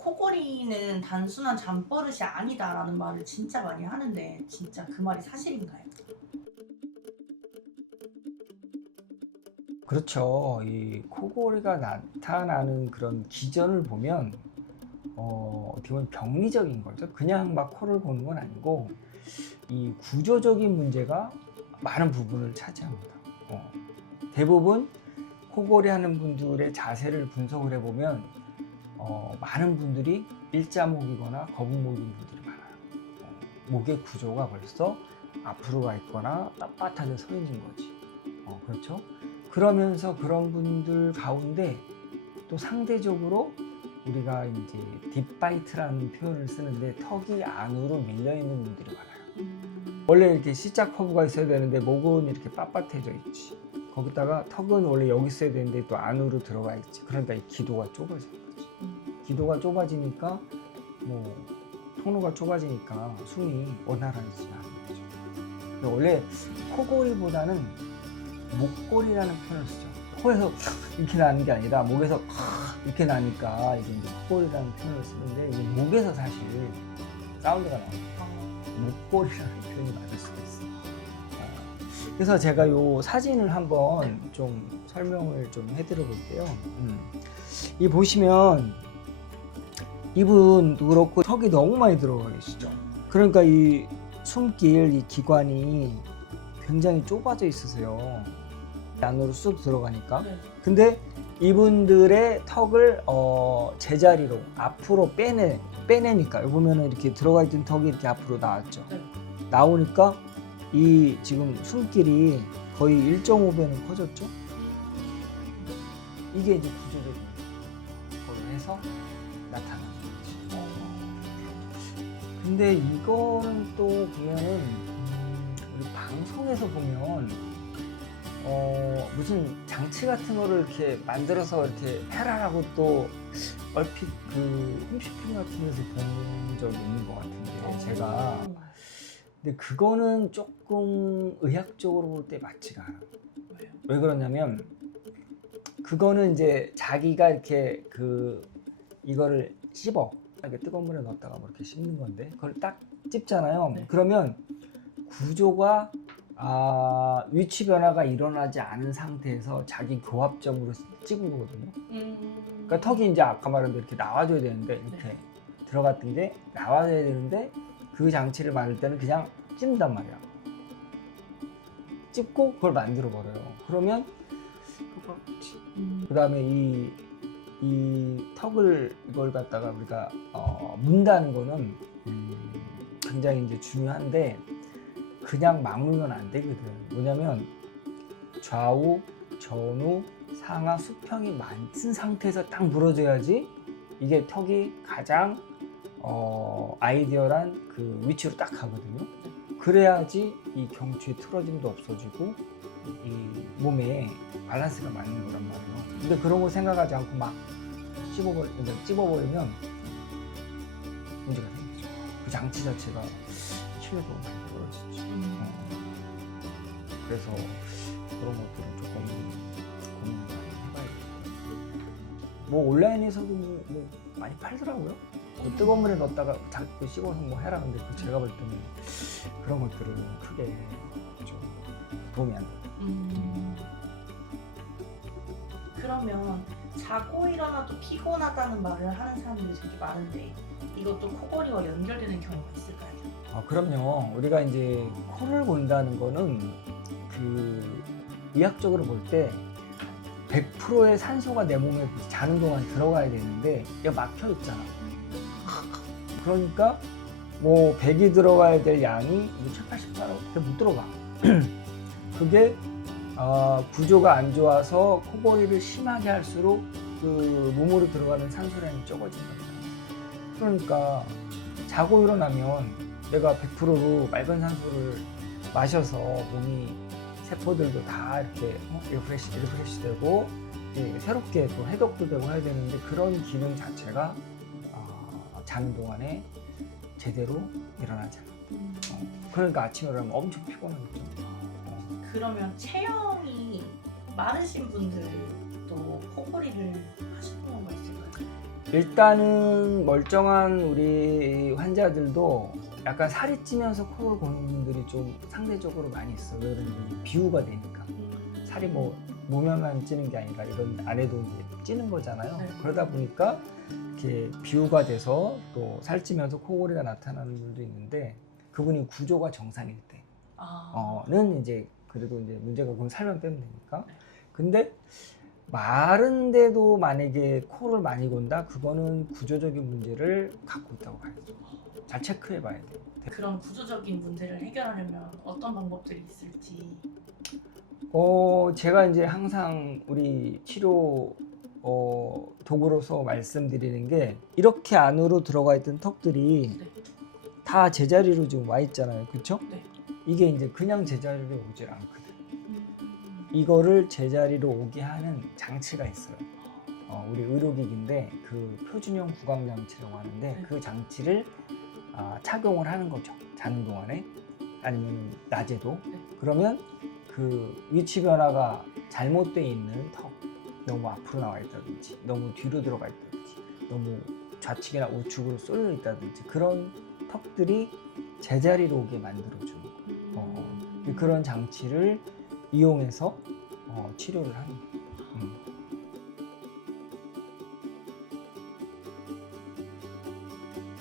코골이는 단순한 잠버릇이 아니다라는 말을 진짜 많이 하는데 진짜 그 말이 사실인가요? 그렇죠. 이 코골이가 나타나는 그런 기전을 보면 어떻게 보면 병리적인 거죠. 그냥 막 코를 고는 건 아니고 이 구조적인 문제가 많은 부분을 차지합니다. 대부분 코골이 하는 분들의 자세를 분석을 해보면 많은 분들이 일자목이거나 거북목인 분들이 많아요. 목의 구조가 벌써 앞으로 가 있거나 빳빳하게 서 있는 거지. 그렇죠? 그러면서 그런 분들 가운데 또 상대적으로 우리가 이제 딥바이트라는 표현을 쓰는데 턱이 안으로 밀려 있는 분들이 많아요. 원래 이렇게 C자 커브가 있어야 되는데 목은 이렇게 빳빳해져 있지. 거기다가 턱은 원래 여기 있어야 되는데 또 안으로 들어가 있지. 그러니까 이 기도가 좁아지는 거지. 기도가 좁아지니까 뭐 통로가 좁아지니까 숨이 원활하지 않는 거죠. 근데 원래 코골이보다는 목골이라는 표현을 쓰죠. 코에서 이렇게 나는 게 아니라 목에서 이렇게 나니까 이제 목골이라는 표현을 쓰는데 이게 목에서 사실 사운드가 나옵니다. 목골이라는 표현이 맞을 수가 있어요. 그래서 제가 이 사진을 한번 좀 설명을 좀 해드려 볼게요. 이 보시면 이분도 그렇고 턱이 너무 많이 들어가 계시죠. 그러니까 이 숨길 이 기관이 굉장히 좁아져 있으세요. 안으로 쑥 들어가니까. 근데 이분들의 턱을 제자리로 앞으로 빼내니까 여기 보면은 이렇게 들어가 있던 턱이 이렇게 앞으로 나왔죠. 나오니까 이 지금 숨길이 거의 1.5배는 커졌죠. 이게 이제 구조적인 걸 해서 나타나는 거지. 근데 이거는 또 보면은 우리 방송에서 보면 무슨 장치 같은 거를 이렇게 만들어서 이렇게 해라라고 또 얼핏 그 홈쇼핑 같은 데서 본 적이 있는 것 같은데 제가 근데 그거는 조금 의학적으로 볼 때 맞지가 않아요. 왜 그러냐면 그거는 이제 자기가 이렇게 이거를 씹어 이렇게 뜨거운 물에 넣었다가 뭐 이렇게 씹는 건데 그걸 딱 찝잖아요. 그러면 구조가 위치 변화가 일어나지 않은 상태에서 자기 교합점으로 찍은 거거든요. 그러니까 턱이 이제 아까 말한 대로 이렇게 나와줘야 되는데 이렇게 들어갔던 게 나와줘야 되는데 그 장치를 만들 때는 그냥 찝는단 말이야. 찝고 그걸 만들어 버려요. 그러면 그 다음에 이 턱을 이걸 갖다가 우리가 문다는 거는 굉장히 이제 중요한데 그냥 막 물면 안 되거든. 뭐냐면 좌우, 전후, 상하, 수평이 맞은 상태에서 딱 물어줘야지 이게 턱이 가장 아이디어란 그 위치로 딱 가거든요. 그래야지 이 경추의 틀어짐도 없어지고 이 몸에 밸런스가 맞는 거란 말이에요. 근데 그런 거 생각하지 않고 막 찝어버리면 문제가 생기죠. 그 장치 자체가 신뢰도가 많이 떨어지죠. 그래서 그런 것들은 조금 고민을 많이 해봐야겠어요. 뭐 온라인에서도 뭐 많이 팔더라고요. 그 뜨거운 물에 넣었다가 자꾸 씹어서 뭐 해라. 근데 제가 볼 때는 그런 것들은 크게 좀 도움이 안 돼요. 그러면 자고 일어나도 피곤하다는 말을 하는 사람들이 되게 많은데 이것도 코골이와 연결되는 경우가 있을까요? 그럼요. 우리가 이제 코를 본다는 거는 의학적으로 볼 때 100%의 산소가 내 몸에 자는 동안 들어가야 되는데 얘가 막혀 있잖아. 그러니까 뭐 100이 들어가야 될 양이 뭐 7, 80%밖에 못 들어가. 그게 구조가 안 좋아서 코골이를 심하게 할수록 그 몸으로 들어가는 산소량이 적어진다. 그러니까 자고 일어나면 내가 100%로 맑은 산소를 마셔서 몸이 세포들도 다 이렇게 리프레시 되고 새롭게 또 해독도 되고 해야 되는데 그런 기능 자체가 자는 동안에 제대로 일어나지 않아요. 그러니까 아침에 일어나면 엄청 피곤하겠죠. 그러면 체형이 마르신 분들도 코골이를 하시는 경우가 있을까요? 일단은 멀쩡한 우리 환자들도 약간 살이 찌면서 코를 고는 분들이 좀 상대적으로 많이 있어요. 왜 그러냐면 비유가 되니까. 살이 뭐 몸에만 찌는 게 아니라 이런 안에도 이제 찌는 거잖아요. 네. 그러다 보니까 이렇게 비유가 돼서 또 살찌면서 코골이가 나타나는 분도 있는데 그분이 구조가 정상일 때는 이제 그래도 이제 문제가 그건 살만 빼면 되니까. 근데 마른데도 만약에 코를 많이 곤다? 그거는 구조적인 문제를 갖고 있다고 봐야죠. 잘 체크해 봐야 돼요. 그런 구조적인 문제를 해결하려면 어떤 방법들이 있을지. 제가 이제 항상 우리 치료 도구로서 말씀드리는 게 이렇게 안으로 들어가 있던 턱들이 네. 다 제자리로 지금 와 있잖아요. 그렇죠? 네. 이게 이제 그냥 제자리로 오질 않거든. 이거를 제자리로 오게 하는 장치가 있어요. 우리 의료기기인데 그 표준형 구강 장치라고 하는데 네. 그 장치를 착용을 하는 거죠. 자는 동안에 아니면 낮에도. 네. 그러면 그 위치 변화가 잘못되어 있는 턱, 너무 앞으로 나와 있다든지 너무 뒤로 들어가 있다든지 너무 좌측이나 우측으로 쏠려 있다든지 그런 턱들이 제자리로 오게 만들어주는 거예요. 그런 장치를 이용해서 치료를 하는 거예요.